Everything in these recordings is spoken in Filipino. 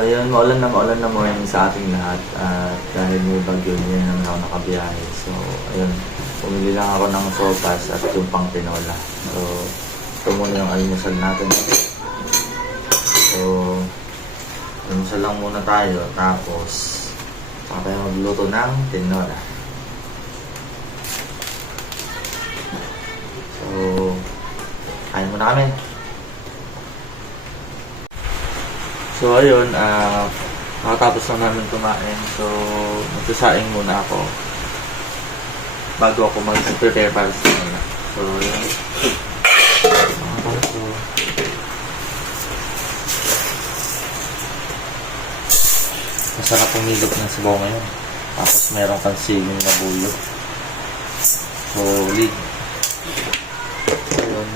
So yun, maulan na morning sa ating lahat at dahil may bagyo hindi na naman ako nakabiyahe. So ayun, pumili lang ako ng sopas at yung pang tinola. So ito muna yung almusal natin. So almusal lang muna tayo tapos saka tayo magluto ng tinola. So kain muna kami. So ayun, nakatapos lang namin kumain. So magsasaing muna ako bago ako mag-prepare para sa kanila. So yun. So, masarap umilog ng sabaw ngayon. Tapos meron kang siling na bulog. So lead. Ayun.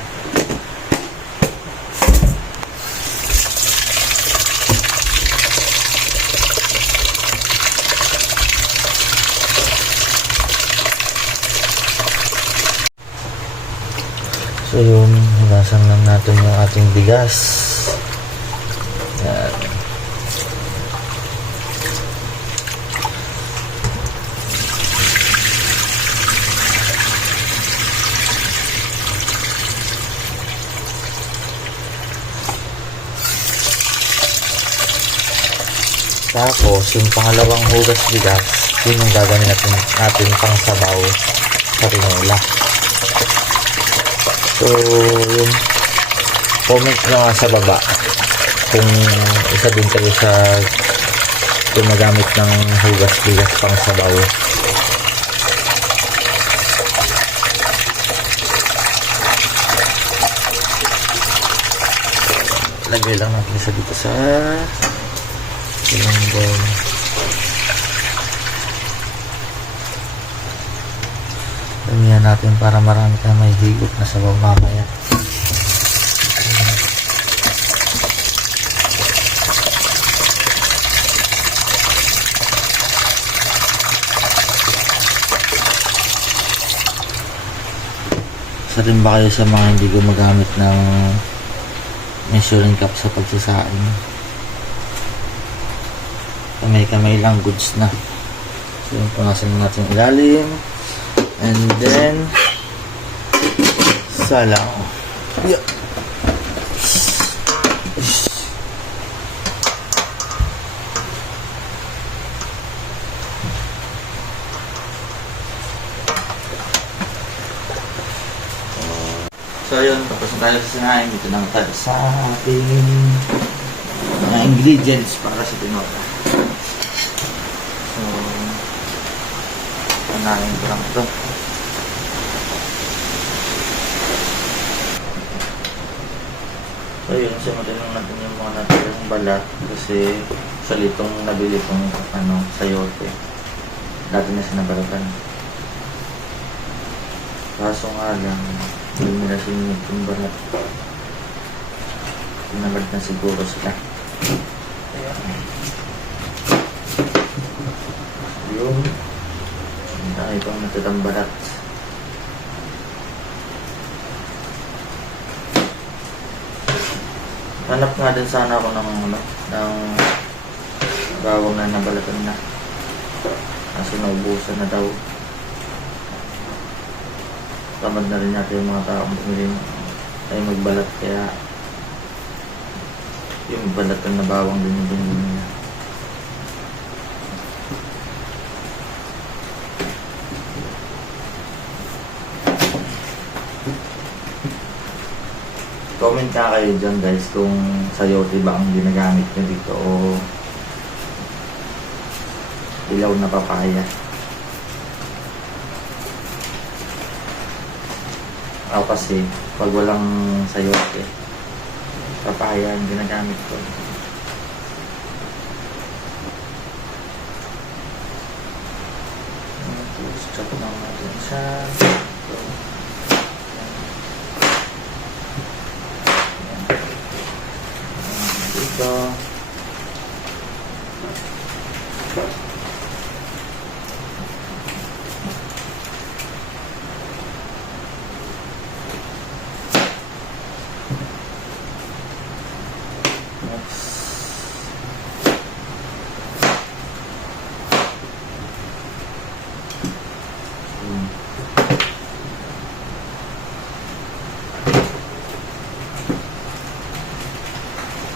So yun, hilasan lang natin yung ating bigas. Yan. Tapos, yung pangalawang hugas bigas, yun yung gagawin natin pang sabaw sa tinola. So, yun. Comment na nga sa baba kung isa din kayo sa gumagamit ng hugas-bigas pang sabaw. Lagay lang natin isa dito sa silanggon. Damihan natin para marami tayong may higot na sabaw mamaya. Isa rin ba kayo sa mga hindi gumagamit ng measuring cup sa pagsasaing? Kamay-kamay lang, goods na. So yung punasan natin ilalim. And then salang. Yeah. So yun, tapos na tayo sa sinain. Dito lang tayo sa ating mga ingredients para sa tinola. So panahin ko lang ito. So yun, simutin lang natin yung mga natirang balat kasi sa litong nabili kong sayote. Dati na sinabalatan. Kaso nga lang, hindi nila sinunod yung balat. Tinamad na siguro sila. Ayan. Yun. Ang dami pang natirang balat. Hanap nga din sana ako ng bawang na nabalatan na. Kaso naubusan na daw. Tamad na rin natin yung mga taong bumili ay magbalat, kaya yung balatan na bawang din yung binili nila. Comment ka kayo dyan guys kung sayote ba ang ginagamit nyo dito o ilaw na papaya. Ako kasi pag walang sayote, papaya ang ginagamit ko. Chop lang natin siya. Dito.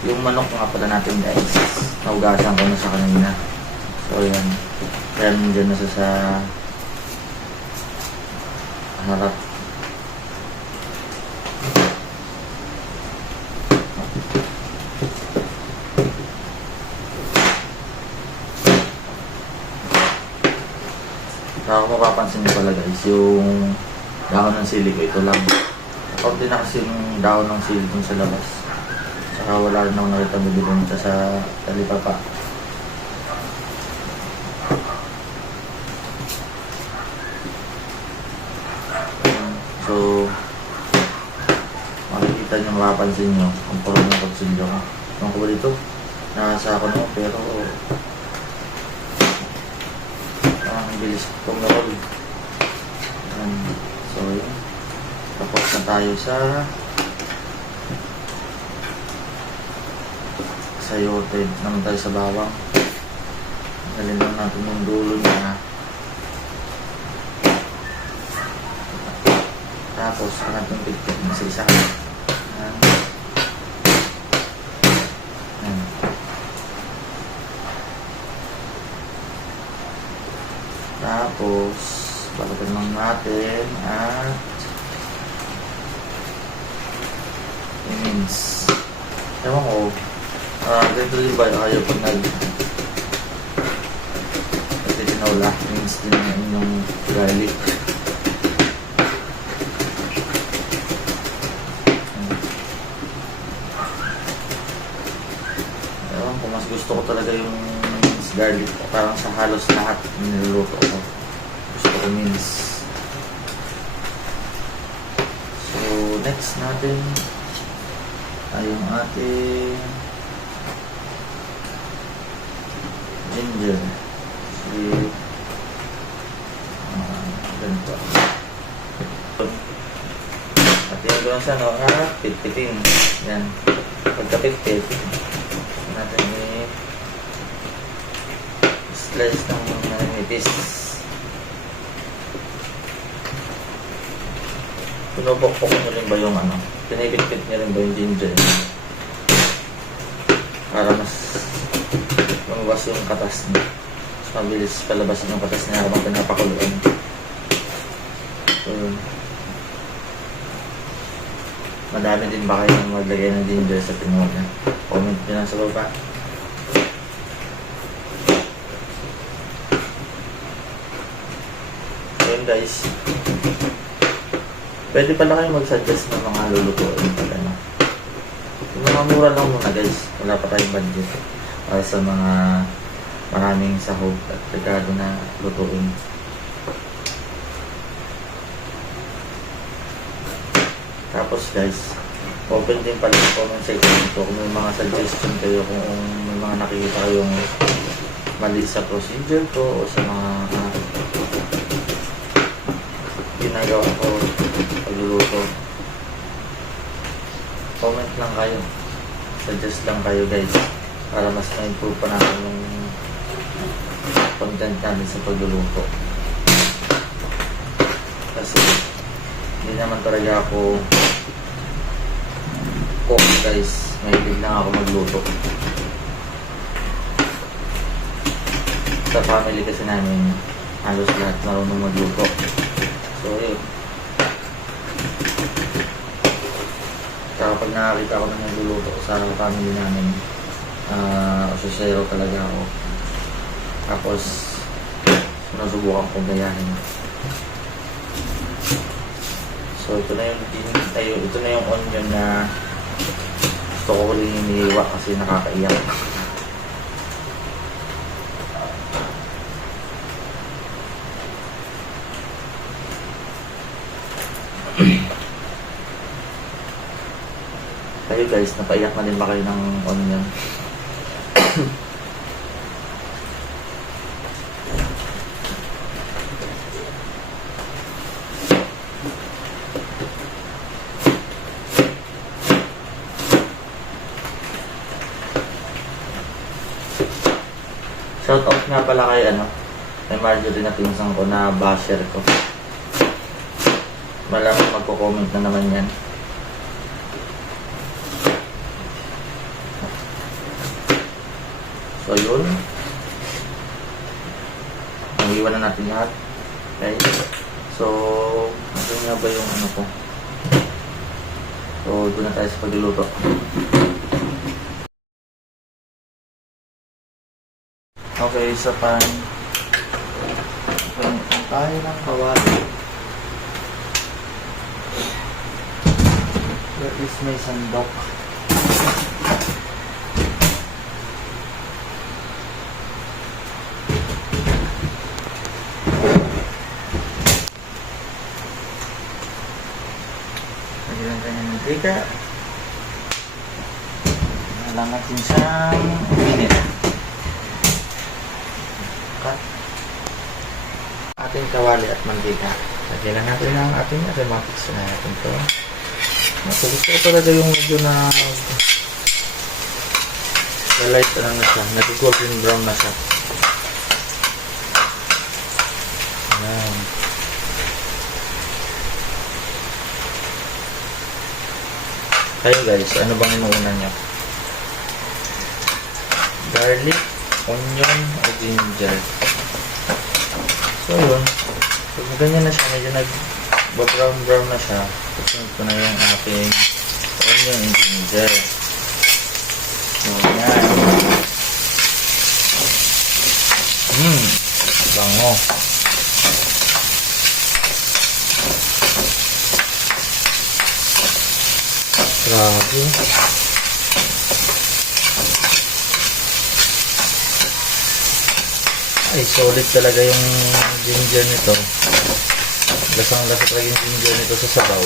Yung manok nga pala natin guys, naugasan ko na sa kanina. So yan, kaya nandiyan na sa harap. Saka kung mapapansin nyo pala guys, yung dahon ng sili ko, ito lang. Kaunti na kasi yung dahon ng sili dun sa labas. Saka wala rin akong nakita bibigyan sa talipapa. So, makikita nyo, mapapansin nyo ang puro ng kutsilyo ko. Ang ko ba dito? Nasa ako no, pero ang bilis itong narol. So yun, tapos na tayo sa yote. Naman tayo sa bawang. Dalhin lang natin yung dulo niya. Tapos natin pigpit na sa isa. Tapos balatan lang natin at i-mince. Ewan ko, ganito din ba kayo pag nagtitinola, mince din yung garlic. Ewan ko, mas gusto ko talaga yung mince garlic. Parang sa halos lahat niluluto ko. Gusto ko mince. So, next natin ay yung ating ginger. Ganito. At yung gawin sa pitpitin. Yan. Pagka-pitpit, natin i-slice ng nipis. Pinubok-pok nyo rin ba yung pinipit-pit nyo rin ba yung ginger para mas lumabas yung katas niya. Mas mabilis palabasin yung katas niya habang pinapakuluan. So, madami din ba kayong maglagay ng ginger sa tinola? Comment nyo lang sa baba. So yun guys, pwede pala kayo mag-suggest ng mga lulutuin pala, no? Yung mga mura lang muna guys, wala pa tayong budget para sa mga maraming sahog at regalo na lutuin. Tapos guys, open din pala yung comment section ko kung may mga suggestion kayo, kung may mga nakikita kayong mali sa procedure ko o sa mga ginagawa ko pagluluto. Comment lang kayo, suggest lang kayo guys, para mas ma-improve pa natin yung content namin sa pagluluto. Kasi hindi naman talaga ako cook guys, mahilig lang ako magluto. Sa family kasi namin halos lahat marunong magluto. So yun, kapag nakakita ko na nagluluto sa family namin, susero talaga ako. Tapos sinusubukan kong gayahin. So ito na yung onion na gusto ko rin iniiwa kasi nakakaiyak. Kayo guys, napaiyak na din ba kayo ng onion? Shout out nga pala kay kay Marjorie na pinsang ko na basher ko. Malamang magko-comment na naman yan. So, yun. Iwan na natin lahat. Okay. So, ano nga ba yung ano ko? So, doon na tayo sa pagluluto. Okay, sa pan. Tayo ng kawali. At least may sandok. Lagyan tayo ng mantika. Alam natin siyang minute. Cut. Ating kawali at mantika. Lagyan natin ang ating aromatics na natin ito. So, gusto ko talaga yung medyo na light na siya. Nag-golden brown na siya. Ayan. Kayo guys, ano bang inuunan nyo? Garlic, onion, o ginger. So yun. Pag ganyan na siya, medyo nag-brown na siya. Susunod ko na yung ating onion and ginger. So yan. Bango. Grabe. Ay, solid talaga yung ginger nito. Lasang-lasa talaga yung ginger nito sa sabaw.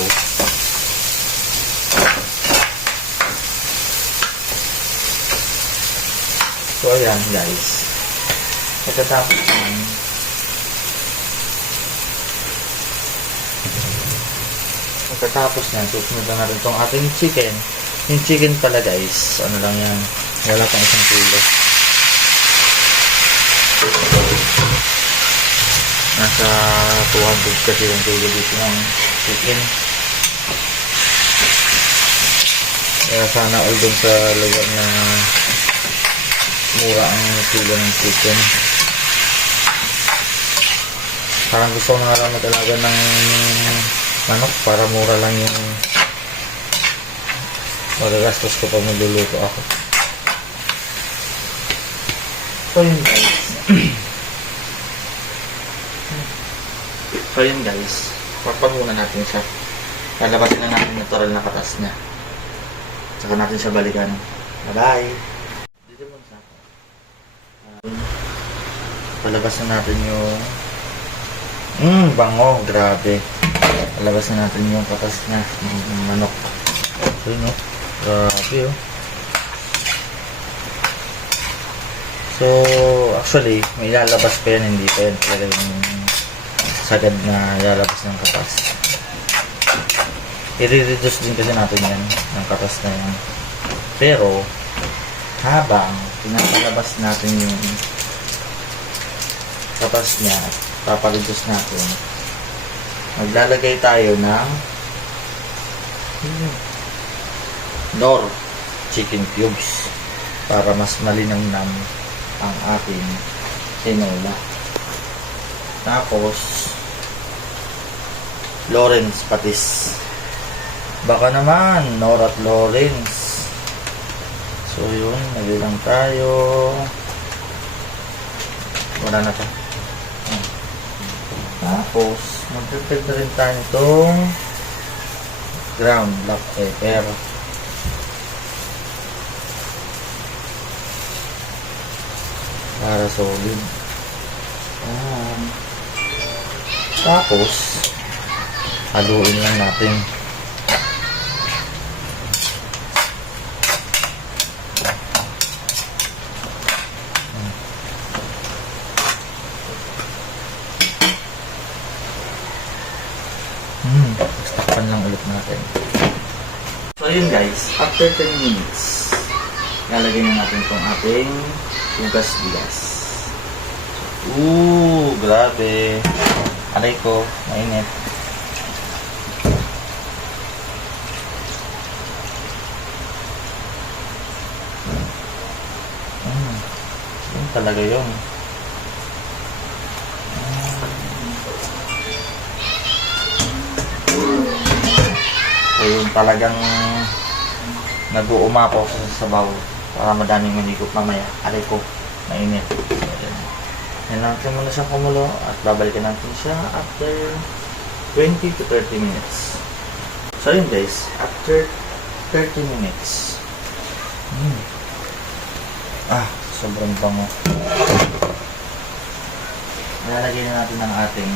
So, ayan guys. Pagkatapos naman, susunod na natin itong ating chicken. Yung chicken pala guys, ano lang yan, wala pang 1 kilo. Nasa 200 kasi yung kilo dito ng chicken. Kaya sana all dun sa lugar na mura ang kilo ng chicken. Parang gusto ko nga lang mag-alaga ng manok para mura lang yung magagastos ko pag magluluto ako. So yun guys. So yun guys, papagunan natin siya. Palabasin na natin yung natural na katas niya. Saka natin siya balikan. Bye bye. Dito mo sa palabas na natin yung bango, grabe. Palabas na natin yung katas na ng manok. So yun o, grabe o. So actually may lalabas pa yan, hindi pa yan talaga yung sagad na lalabas ng katas. I-reduce din kasi natin yan ng katas na yan. Pero habang pinapalabas natin yung katas niya, papareduce natin, maglalagay tayo ng Knorr chicken cubes para mas malinamnam ang ating tinola. Tapos Lawrence patis. Baka naman Knorr at Lawrence. So yun, nagilang tayo. Wala na to. Tapos magdagdag na rin tayo itong ground black pepper. Para solid. Tapos haluin lang natin. Takpan lang ulit natin. So yun guys, after 10 minutes lalagyan na natin itong ating ugas-bigas. Grabe. Aray ko, mainit. talaga yun. So yun talagang nag-uumapaw sa sabaw para madaming manigop mamaya. Aray ko, mainit. Yan natin muna siyang kumulo at babalikan natin siya after 20 to 30 minutes. So yun guys, after 30 minutes. Sobrang bango. Lalagyan na natin ang ating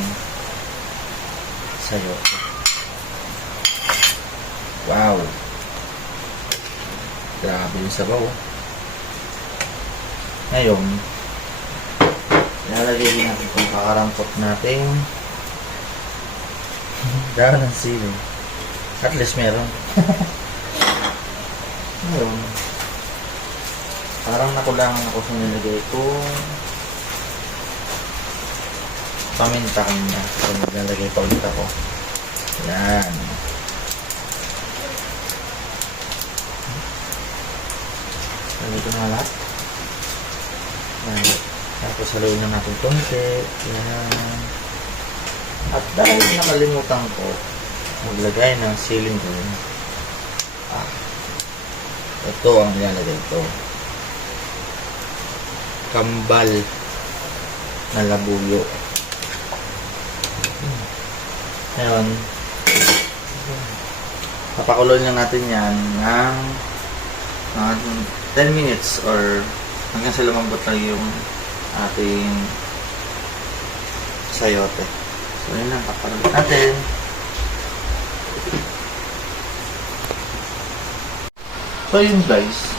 sayo. Wow! Grabe yung sabaw. Ngayon, ilalagay din natin kung kakarampot natin dahon ng sili. At least meron. Ngayon, parang nakulangan ako sa nilagay ko paminta kanya. So, naglalagay pa ulit ako. Yan. Lagay ko na lahat. Yan. Tapos haluin na natin konti. Yan. At dahil nakalimutan ko maglagay ng siling doon, ito ang nilalagay ko. Kambal na labuyo. Ngayon, papakuloy lang natin yan ng 10 minutes or hanggang sa lumambot na yung ating sayote. So yun lang, papakuloy natin. So yun guys,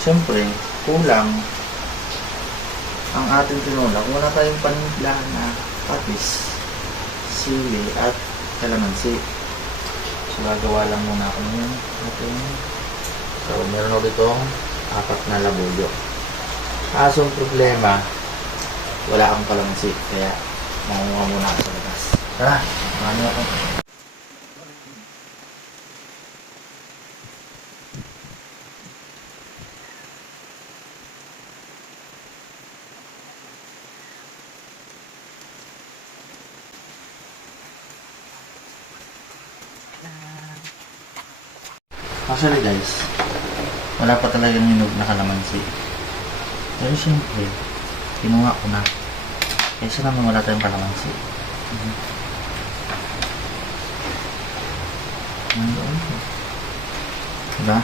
siyempre kulang ang ating tinola kung wala tayong panimplahan na patis, sili at kalamansi. So gagawa lang muna ako ng ating, so meron ako ditong 4 na labuyo. Kasong problema, wala akong kalamansi, kaya mamunga muna ako sa labas. Tara, marami ako. Actually guys, wala pa talagang hinog na kalamansi. Pero siyempre, kinuha ko na. Kaysa naman wala tayong kalamansi. Diba?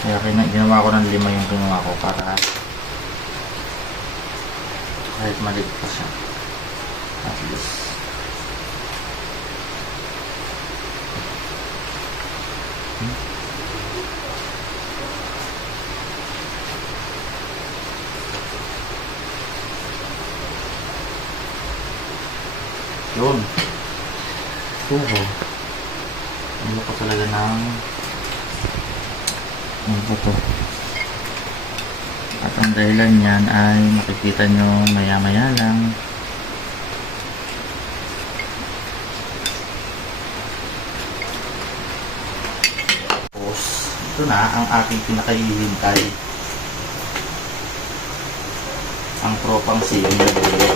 Kaya ginawa ko ng 5 yung kinuha ko para kahit maliit pa siya. At least. Yun. Pero, ano ko talaga ng buto. At ang dahilan niyan ay makikita nyo maya-maya lang. Ito na ang aking pinakahihintay, ang tropang siyong labuyo.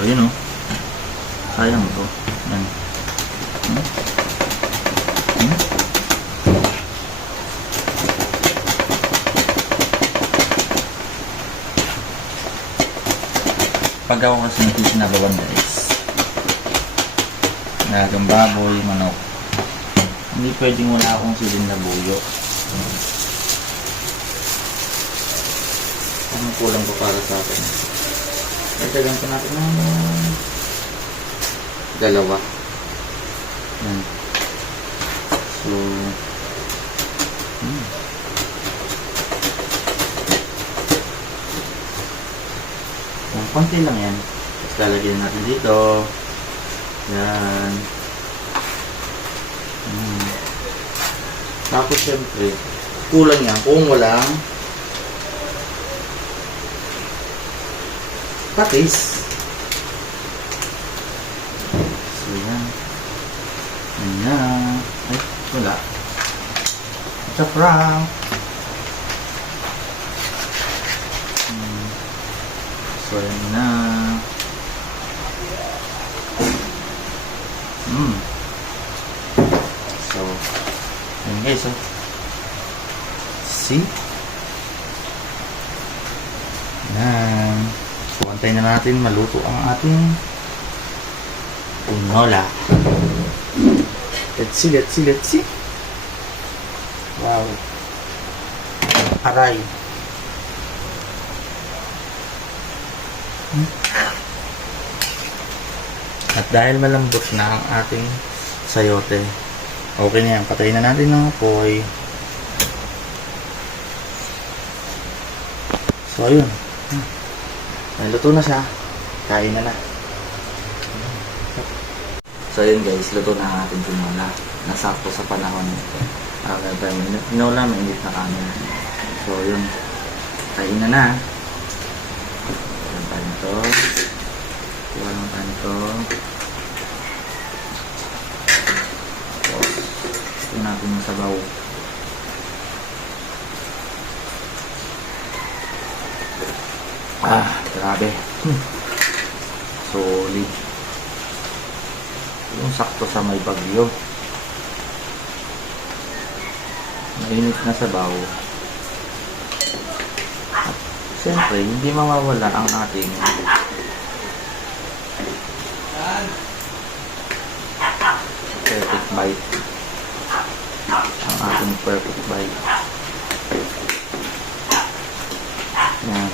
So yun o, sayang ito. Yan. Paggawa kasi ng sinabawan guys, nalagang baboy, manok, hindi pwedeng wala akong siling labuyo. Anong kulang ko para sa akin? Nagdagan pa natin ng 2. Yan. So, konti lang yan. Tapos lalagyan natin dito. Yan. Tapos syempre, kulang yan kung walang patis. So yan. Wala. It's a prank. So, yun na. So, yun guys, oh. See? Yan. So, antayin na natin maluto ang ating tinola. Let's see, let's see, let's see. Wow. Aray. At dahil malambot na ang ating sayote, okay na yan. Patayin na natin ng apoy. So, ayun. Luto na siya. Kain na na. So, ayun guys. Luto na ang ating tinola. Nasakto sa panahon. Tinola, mainit na kami. So, yun. Kain na na. Walang tayo ito. Walang tayo ito. Ito natin yung sabaw. Grabe. Solid. Yung sakto sa may bagyo. Mainit na sabaw. At siyempre, hindi mawawala ang ating perfect bite. Ang ating perfect bite. Yan.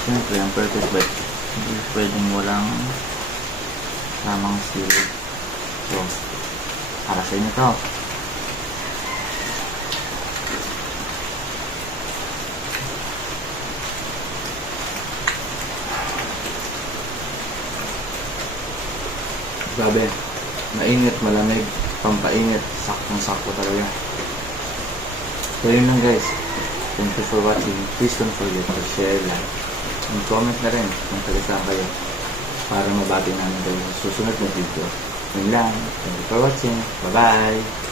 Siyempre, ang perfect bite, hindi pwedeng walang tamang sili. So, para sa inyo to. Grabe, mainit, malamig, pampainit, saktong-sakto talaga. So yun lang guys. Thank you for watching. Please don't forget to share, like, and comment na rin kung taga-saan kayo para mabati namin kayo sa susunod na video. Yun lang. Thank you for watching. Bye-bye!